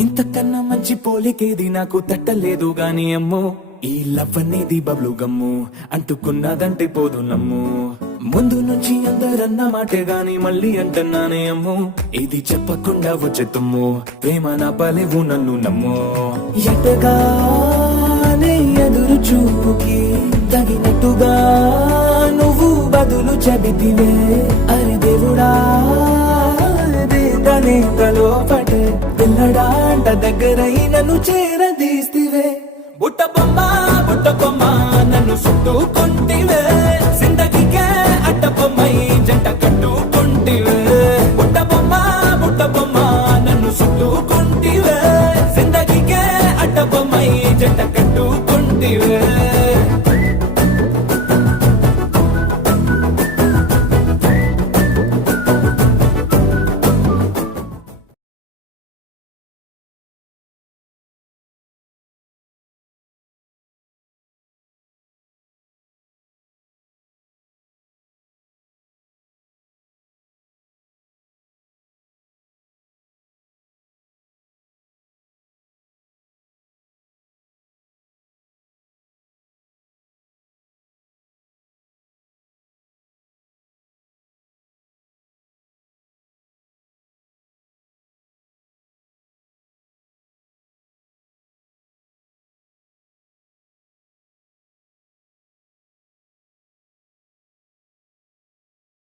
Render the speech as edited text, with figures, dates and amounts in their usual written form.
ఇంతకన్నా మంచి పోలికేది నాకు తట్టలేదు గాని అమ్మో ఈ లవ్ అనేది బబ్లు గమ్ము అంటుకున్నదంటే పోదు నమ్ము ముందు నుంచి అందరన్న మాటే గాని మళ్ళీ అంటున్నానే అమ్ము ఇది చెప్పకుండా వచ్చే తుమ్ము ప్రేమ నా పలేవు నన్ను నమ్ము ఎటగానే ఎదురు చూపుకి తగినట్టుగా నువ్వు బదులు చెబితివే అరే దేవుడా దేదనే లోపటే పిల్లడాంట దగ్గరై నన్ను చేరదీస్తివే బుట్ట బొమ్మ నన్ను చుట్టూ